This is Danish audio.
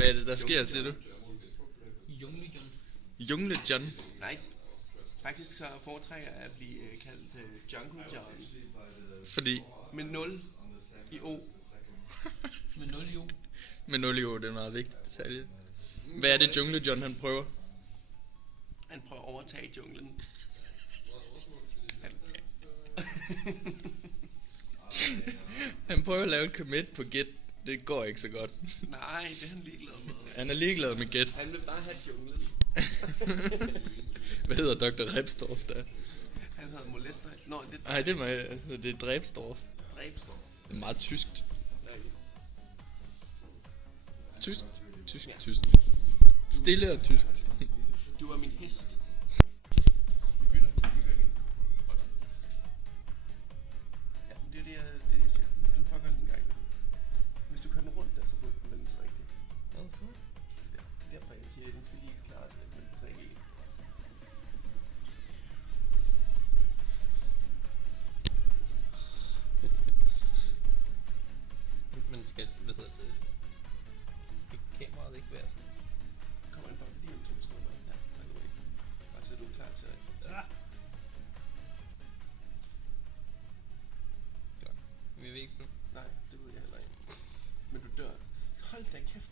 Hvad er det, der sker, siger du? Jungle John. Jungle John. Nej, faktisk så foretrækker jeg at blive kaldt Jungle John. Fordi Med 0 i O. Med 0 i O. med 0 i år, det er meget vigtigt detalje. Hvad er det, Jungle John han prøver? Han prøver at overtage junglen. Han prøver at lave et commit på Git. Det går ikke så godt. Nej, det er han ligeglad med. Han er ligeglad med Git. Han vil bare have junglen. Hvad hedder Dr. Repsdorf der? Han hedder molester. Nå, det er Nej, det er mig, altså det er Dræbsdorf. dræbstor. Det er meget tyskt. Tysk. Ja. Tysk. Stille og tyskt. Du er min hest. Ja, det er det, jeg siger. Den fucker den gang. Hvis du kører den rundt der, så burde den vende sig rigtigt. Ja, derfor jeg siger, at den skal lige klare det med 3G. Men skal, hvad hedder det? Skal kameraet ikke være sådan? Kommer ind på lige om 2 sekunder. Ja, tak du ikke. Bare så du er klar til det. Ja. Godt. Vi ved ikke nu. Nej, det ved jeg heller ikke. Men du dør. Hold da kæft.